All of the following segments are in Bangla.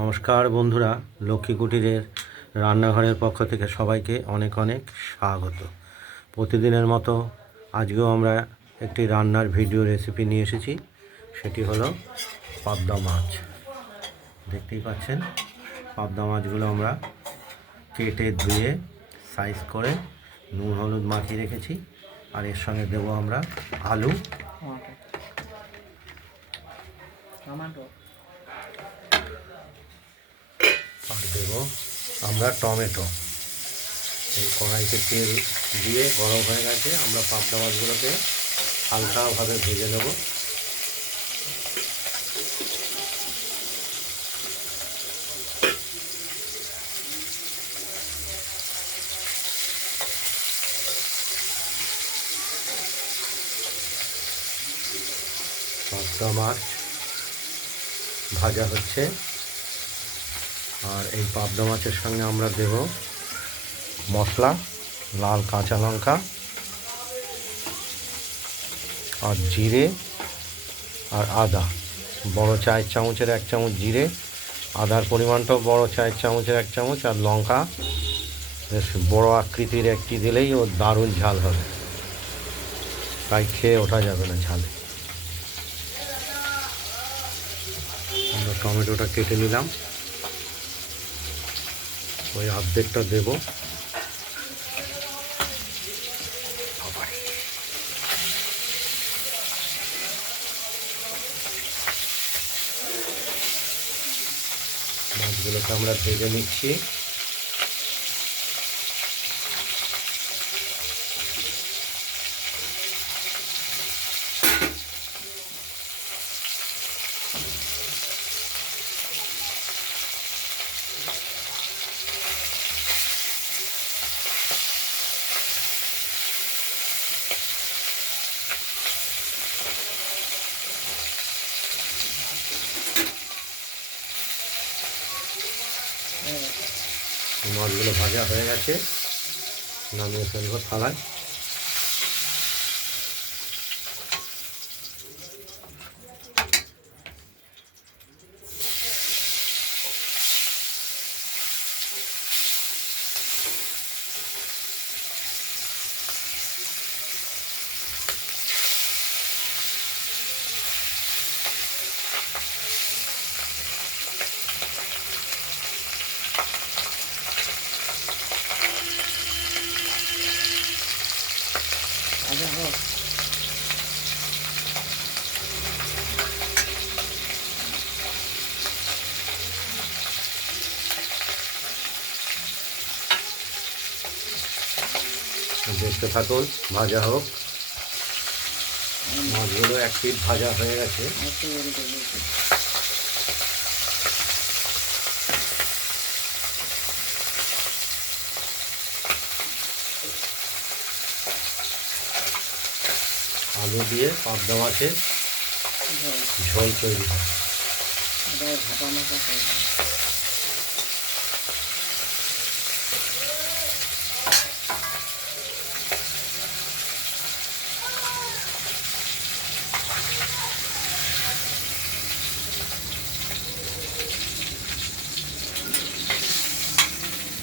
নমস্কার বন্ধুরা, লক্ষ্মী কুটিরের রান্নাঘরের পক্ষ থেকে সবাইকে অনেক অনেক স্বাগত। প্রতিদিনের মতো আজকেও আমরা একটি রান্নার ভিডিও রেসিপি নিয়ে এসেছি। সেটি হলো পাবদা মাছ। দেখতেই পাচ্ছেন, পাবদা মাছগুলো আমরা কেটে ধুয়ে সাইজ করে নুন হলুদ মাখিয়ে রেখেছি। আর এর সঙ্গে দেবো আমরা আলু, টমেটো আর দেবো আমরা টমেটো। এই কড়াইতে তেল দিয়ে গরম হয়ে গেছে, আমরা পাবদা মাছগুলোকে হালকাভাবে ভেজে নেব। পাবদা মাছ ভাজা হচ্ছে, আর এই পাবদা মাছের সঙ্গে আমরা দেব মশলা, লাল কাঁচা লঙ্কা আর জিরে আর আদা। বড় চায়ের চামচের 1 চামচ জিরে, আদার পরিমাণটাও বড় চায়ের চামচের 1 চামচ, আর লঙ্কা বেশ বড় আকৃতির একটি দিলেই ও দারুণ ঝাল হবে, তাই খেয়ে ওঠা যাবে না ঝালে। আমরা টমেটোটা কেটে নিলাম, ওই অর্ধেকটা দেব। মাছগুলোকে আমরা ভেজে নিচ্ছি। মাছগুলো ভাজা হয়ে গেছে, নামিয়ে ফেলবো থালায়। দেখতে থাকুন, ভাজা হোক। মাছগুলো 1 পিঠ ভাজা হয়ে গেছে। আলু দিয়ে পাবদা মাছের ঝোল তৈরি হয়।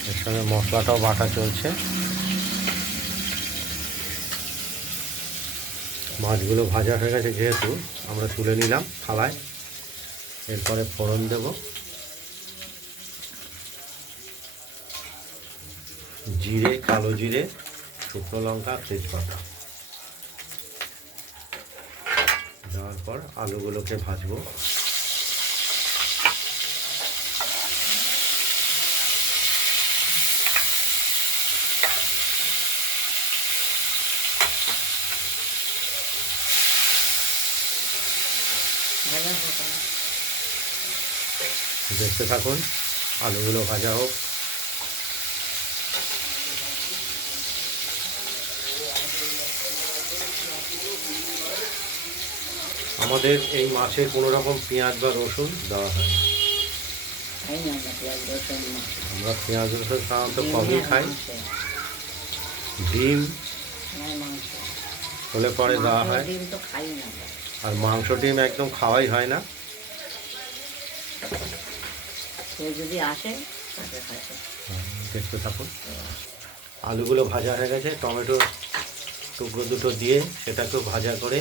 এর সঙ্গে মশলাটাও বাটা চলছে। মাছগুলো ভাজা হয়ে গেছে যেহেতু, আমরা তুলে নিলাম থালায়। এরপরে ফোড়ন দেব, জিরে, কালো জিরে, শুকনো লঙ্কা, তেজপাতা। দেওয়ার পর আলুগুলোকে ভাজবো। দেখতে থাকুন, আলুগুলো ভাজা হোক। আমাদের এই মাছে কোনো রকম পেঁয়াজ বা রসুন দেওয়া হয় না। আমরা পেঁয়াজ রসুন সাধারণত কমই খাই। ডিম হলে পরে দেওয়া হয়, আর মাংস ডিম একদম খাওয়াই হয় না। সে যদি আসে তাকে খাইছে। দেখতে থাকুন। আলুগুলো ভাজা হয়ে গেছে, টমেটো টুকরো দুটো দিয়ে সেটাকেও ভাজা করে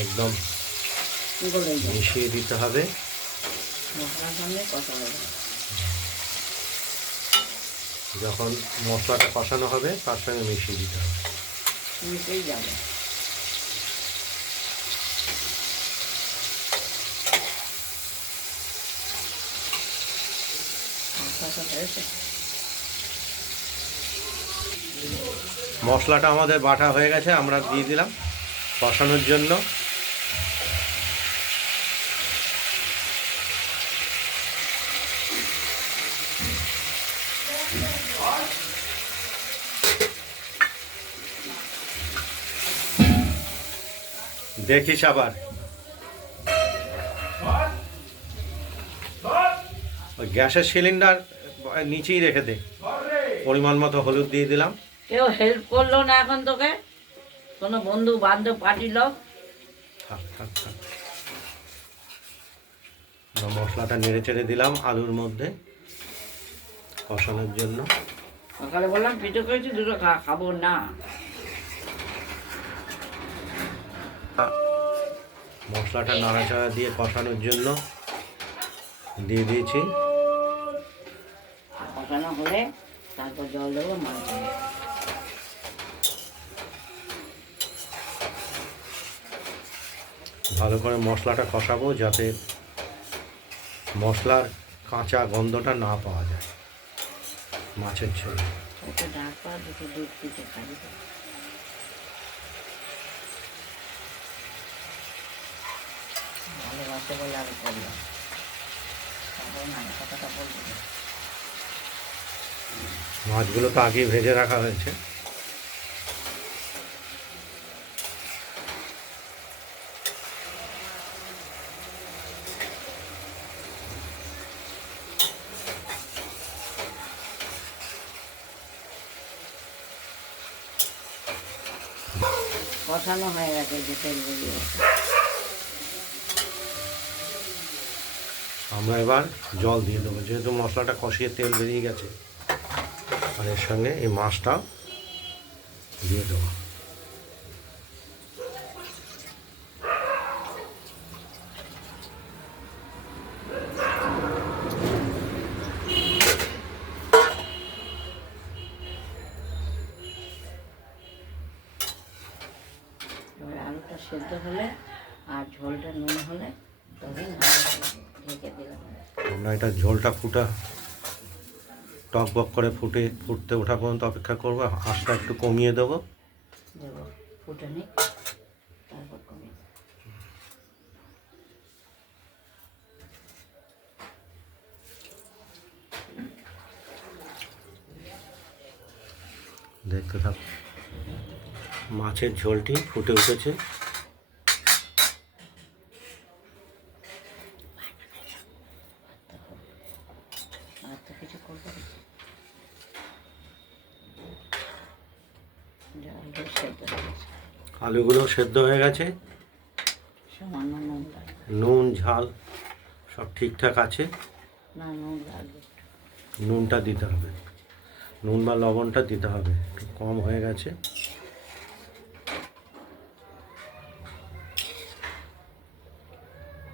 একদম মিশিয়ে দিতে হবে। মশলার সঙ্গে কষা হবে। যখন মশলাটা কষানো হবে তার সঙ্গে মিশিয়ে দিতে হবে। মিশেই যাবে। মশলাটা আমাদের বাটা হয়ে গেছে, আমরা দিয়ে দিলাম কষানোর জন্য। দেখিস আবার ওই গ্যাসের সিলিন্ডার নিচেই রেখে দে। পরিমাণ মতো হলুদ দিয়ে দিলাম। কেউ হেল্প করলো না এখন তোকে? কোনো বন্ধু বান্ধব পার্টির লোক? থাক থাক থাক। মশলাটা নেড়ে চেড়ে দিলাম আলুর মধ্যে কষানোর জন্য। সকালে বললাম পিঠে করেছি, দুটো খাবো না। মশলাটা নাড়াচাড়া দিয়ে কষানোর জন্য দিয়ে দিয়েছি। কষানো হলে তারপর জল দেবো, মাছ দেবো। ভালো করে মশলাটা কষাবো যাতে মশলার কাঁচা গন্ধটা না পাওয়া যায় মাছের ঝোলে। ওকে ডাকবা, দুটো দুধ দিতে খাবি। ভালোবাসে বলে আমি করলাম, তারপর না কথাটা বলবো। মাছগুলো তো আগেই ভেজে রাখা হয়েছে। কষানো হয়ে গেছে, যে তেল বেরিয়ে গেছে। আমরা এবার জল দিয়ে দেবো, যেহেতু মশলাটা কষিয়ে তেল বেরিয়ে গেছে। আর এর সঙ্গে এই মাছটা দিয়ে দেবো। এবার আলুটা সেদ্ধ হলে আর ঝোলটা নুন হলে তখন ঢেকে দিলাম। আমরা এটা ঝোলটা টক বক করে ফুটতে ওঠা পর্যন্ত অপেক্ষা করবো। আঁচটা একটু কমিয়ে দেবো। ফুটে নিই, তারপর কমিয়ে দেবো। দেখতে থাক, মাছের ঝোলটি ফুটে উঠেছে। আর তো কিছু করবো না। আলুগুলো সেদ্ধ হয়ে গেছে, সামান্য নুন লাগবে। নুন ঝাল সব ঠিকঠাক আছে। না, নুন লাগবে। নুনটা দিতে হবে, নুন বা লবণটা দিতে হবে, একটু কম হয়ে গেছে।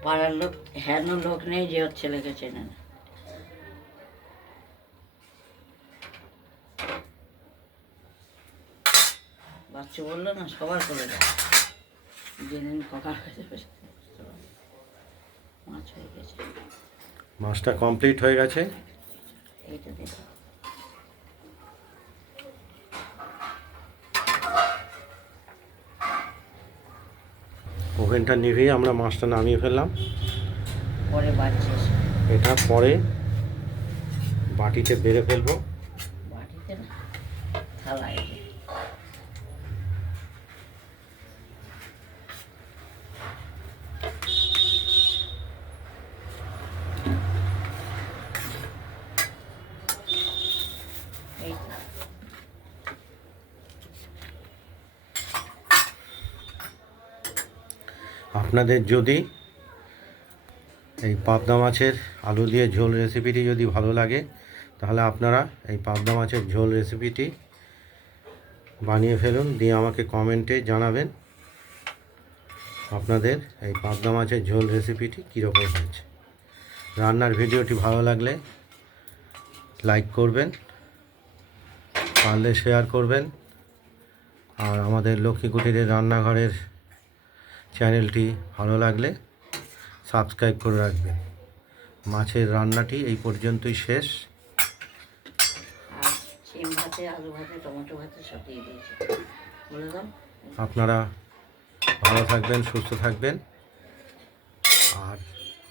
পাড়ার লোক হেন লোক নেই যে ওর ছেলেকে চেনে না। বাচ্চা বললো না, সবার করে দেয়। যেদিন কাকার কাছে মাছ হয়ে গেছে। মাছটা কমপ্লিট হয়ে গেছে। এইটা দিতে ওভেনটা নিভিয়ে আমরা মাছটা নামিয়ে ফেললাম। পরে বাড়ছিস। এটা পরে বাটিতে বেড়ে ফেলবো। বাটিতে না, থালায়। আপনাদের যদি এই পাবদা মাছের আলু দিয়ে ঝোল রেসিপিটি যদি ভালো লাগে তাহলে আপনারা এই পাবদা মাছের ঝোল রেসিপিটি বানিয়ে ফেলুন, দিয়ে আমাকে কমেন্টে জানাবেন আপনাদের এই পাবদা মাছের ঝোল রেসিপিটি কীরকম হয়েছে। রান্নার ভিডিওটি ভালো লাগলে লাইক করবেন, পারলে শেয়ার করবেন, আর আমাদের লক্ষ্মী কুটিরের রান্নাঘরের চ্যানেলটি ভালো লাগলে সাবস্ক্রাইব করে রাখবেন। মাছের রান্নাটি এই পর্যন্তই শেষ। আর সিম ভাতে, আলু ভাতে, টমেটো ভাতে সব দিয়ে দিয়েছি। বলে দাও। আপনারা ভালো থাকবেন, সুস্থ থাকবেন। আর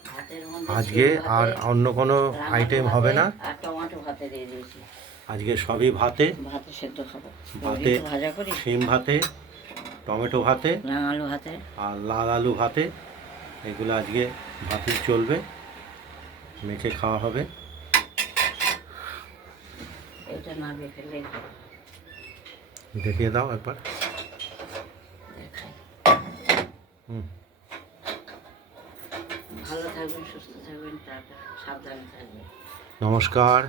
ভাতের মধ্যে আজকে সিম ভাতে, আর অন্য কোনো রাঙালু আইটেম ভাতে হবে না, আর টমেটো ভাতে দিয়ে দিয়েছি। আজকে সবই ভাতে। ভাতে সেদ্ধ খাবো, ভাতে, একটু ভাজা করি, শিম ভাতে, টমেটো ভাতে রাঙালু ভাতে। আর লাল আলু ভাতে, এগুলো আজকে ভাতেই চলবে, মেখে খাওয়া হবে। এটা না দেখলেই হবে। দেখিয়ে দাও একবার। দেখাই। হুম। ভালো থাকবেন, সুস্থ থাকবেন, তারপর সাবধানে থাকবেন। নমস্কার।